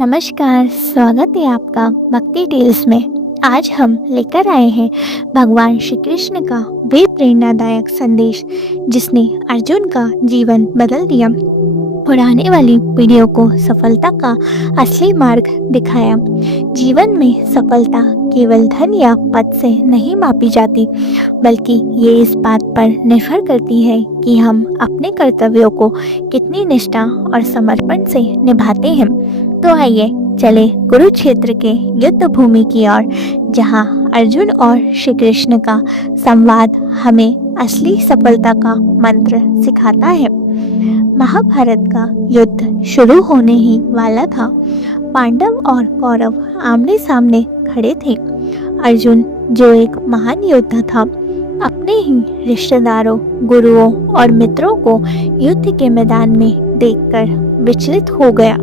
नमस्कार, स्वागत है आपका भक्ति टेल्स में। आज हम लेकर आए हैं भगवान श्री कृष्ण का वे प्रेरणादायक संदेश जिसने अर्जुन का जीवन बदल दिया और आने वाली पीढ़ियों को सफलता का असली मार्ग दिखाया। जीवन में सफलता केवल धन या पद से नहीं मापी जाती, बल्कि ये इस बात पर निर्भर करती है कि हम अपने कर्तव्यों को कितनी निष्ठा और समर्पण से निभाते हैं। तो आइए चले कुरुक्षेत्र के युद्ध भूमि की ओर, जहां अर्जुन और श्री कृष्ण का संवाद हमें असली सफलता का मंत्र सिखाता है। महाभारत का युद्ध शुरू होने ही वाला था। पांडव और कौरव आमने सामने खड़े थे। अर्जुन, जो एक महान योद्धा था, अपने ही रिश्तेदारों, गुरुओं और मित्रों को युद्ध के मैदान में देखकर विचलित हो गया।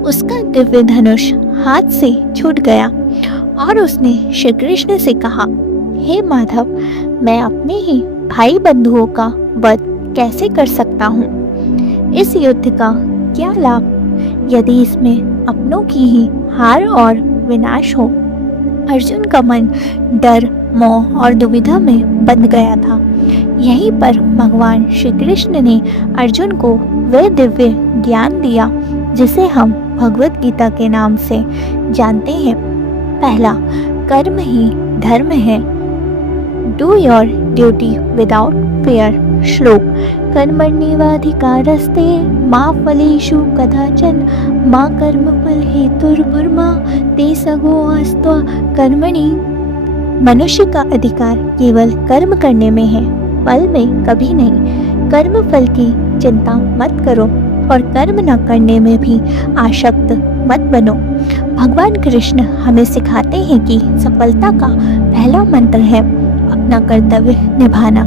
उसका दिव्य धनुष हाथ से छूट गया और उसने श्री कृष्ण से कहा, हे माधव, मैं अपने ही भाई बंधुओं का वध कैसे कर सकता हूँ? इस युद्ध का क्या लाभ यदि इसमें अपनों की ही हार और विनाश हो? अर्जुन का मन डर, मोह और दुविधा में बंध गया था। यहीं पर भगवान श्री कृष्ण ने अर्जुन को वह दिव्य ज्ञान दिया जिसे हम भगवत गीता के नाम से जानते हैं। पहला, कर्म ही धर्म है। Do your duty without fair. श्लोक। कर्मण्येवाधिकारस्ते मा फलेषु कदाचन मा कर्मफल हेतुर्भर्मा ते सगोऽस्त्वा कर्मणि। मनुष्य का अधिकार केवल कर्म करने में है, फल में कभी नहीं। कर्म फल की चिंता मत करो और कर्म न करने में भी आसक्त मत बनो। भगवान कृष्ण हमें सिखाते हैं कि सफलता का पहला मंत्र है अपना कर्तव्य निभाना।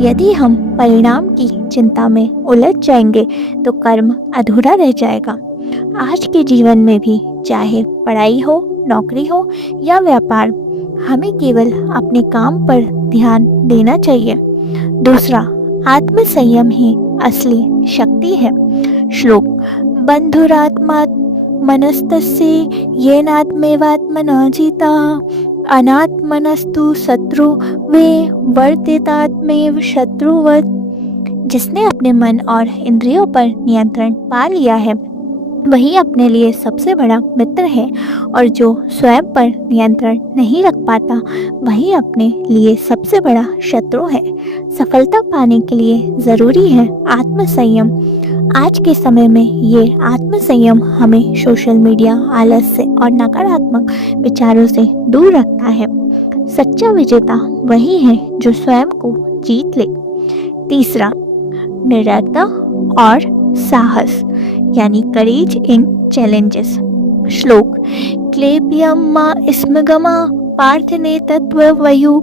यदि हम परिणाम की चिंता में उलझ जाएंगे तो कर्म अधूरा रह जाएगा। आज के जीवन में भी, चाहे पढ़ाई हो, नौकरी हो या व्यापार, हमें केवल अपने काम पर ध्यान देना चाहिए। दूसरा, आत्म संयम ही असली शक्ति है। श्लोक। बंधुरात्मा मनस्तस्य येनात्मेवात्मना जिता अनात्मनस्तु शत्रु वे वर्तितात्मेव शत्रुवत्। जिसने अपने मन और इंद्रियों पर नियंत्रण पा लिया है, वही अपने लिए सबसे बड़ा मित्र है, और जो स्वयं पर नियंत्रण नहीं रख पाता, वही अपने लिए सबसे बड़ा शत्रु है। सफलता पाने के लिए ज़रूरी है आत्मसंयम। आज के समय में ये आत्मसंयम हमें सोशल मीडिया, आलस से और नकारात्मक विचारों से दूर रखता है। सच्चा विजेता वही है जो स्वयं को जीत ले। तीसरा, निडरता और साहस, यानी करेज इन चैलेंजेस। श्लोक। क्लेब्यम मा स्मगमा पार्थने तत्ववयु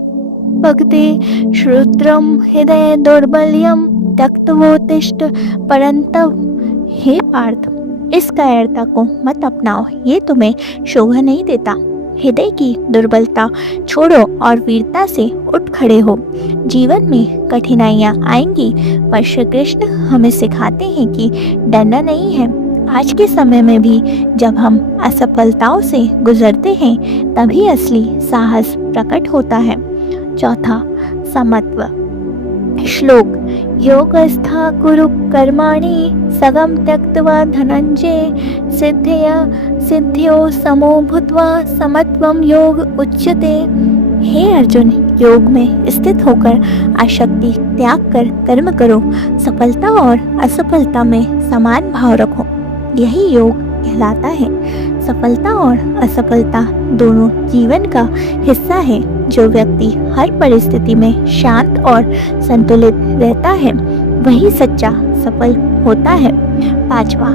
भगते श्रोत्रम हृदय दौर्बल्यम त्यक्तवोत्तिष्ठ परंतप। हे पार्थ, इस कायरता को मत अपनाओ, ये तुम्हें शोभा नहीं देता। हृदय की दुर्बलता छोड़ो और वीरता से उठ खड़े हो। जीवन में कठिनाइयाँ आएंगी, पर श्री कृष्ण हमें सिखाते हैं कि डरना नहीं है। आज के समय में भी जब हम असफलताओं से गुजरते हैं, तभी असली साहस प्रकट होता है। चौथा, समत्व। श्लोक। योगस्था कुरु कर्माणि सगम त्यक्त्वा धनंजय सिद्ध्यो समो भूत्वा समत्वम योग उच्यते। हे अर्जुन, योग में स्थित होकर आसक्ति त्याग कर कर्म करो। सफलता और असफलता में समान भाव रखो, यही योग कहलाता है। सफलता और असफलता दोनों जीवन का हिस्सा है। जो व्यक्ति हर परिस्थिति में शांत और संतुलित रहता है, वही सच्चा सफल होता है। पांचवा,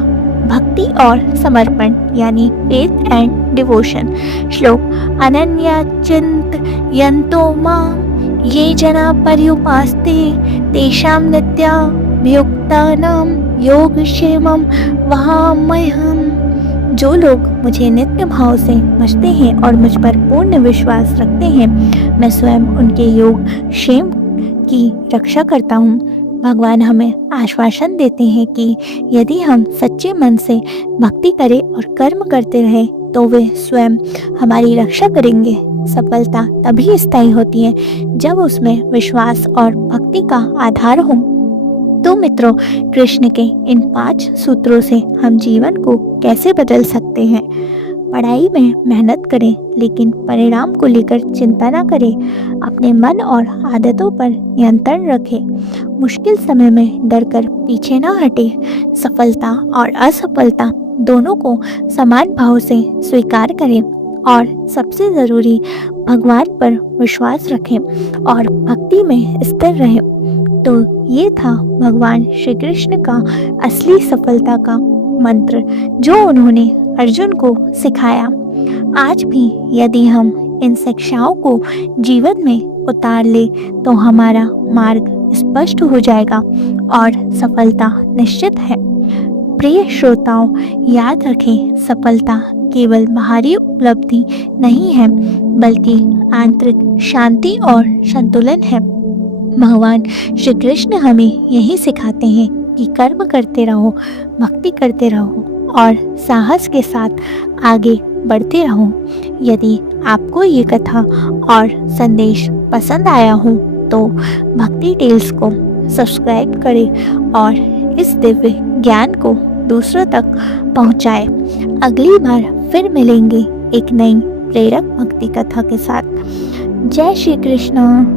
भक्ति और समर्पण, यानी फेथ एंड डिवोशन। श्लोक। अनन्या चिंतयन्तो मां ये जना पर्युपास्ते तेषां नित्याभियुक्तानां योगक्षेमं वहाम्यहम्। जो लोग मुझे नित्य भाव से समझते हैं और मुझ पर पूर्ण विश्वास रखते हैं, मैं स्वयं उनके योग क्षेम की रक्षा करता हूँ। भगवान हमें आश्वासन देते हैं कि यदि हम सच्चे मन से भक्ति करें और कर्म करते रहें तो वे स्वयं हमारी रक्षा करेंगे। सफलता तभी स्थायी होती है जब उसमें विश्वास और भक्ति का आधार हो। तो मित्रों, कृष्ण के इन 5 सूत्रों से हम जीवन को कैसे बदल सकते हैं? पढ़ाई में मेहनत करें, लेकिन परिणाम को लेकर चिंता ना करें। अपने मन और आदतों पर नियंत्रण रखें। मुश्किल समय में डरकर पीछे ना हटें। सफलता और असफलता दोनों को समान भाव से स्वीकार करें और सबसे ज़रूरी, भगवान पर विश्वास रखें और भक्ति में स्थिर रहें। तो ये था भगवान श्री कृष्ण का असली सफलता का मंत्र, जो उन्होंने अर्जुन को सिखाया। आज भी यदि हम इन शिक्षाओं को जीवन में उतार ले तो हमारा मार्ग स्पष्ट हो जाएगा और सफलता निश्चित है। प्रिय श्रोताओं, याद रखें, सफलता केवल बाहरी उपलब्धि नहीं है, बल्कि आंतरिक शांति और संतुलन है। भगवान श्री कृष्ण हमें यही सिखाते हैं कि कर्म करते रहो, भक्ति करते रहो और साहस के साथ आगे बढ़ते रहो। यदि आपको ये कथा और संदेश पसंद आया हो तो भक्ति टेल्स को सब्सक्राइब करें और इस दिव्य ज्ञान को दूसरों तक पहुंचाएं। अगली बार फिर मिलेंगे एक नई प्रेरक भक्ति कथा के साथ। जय श्री कृष्ण।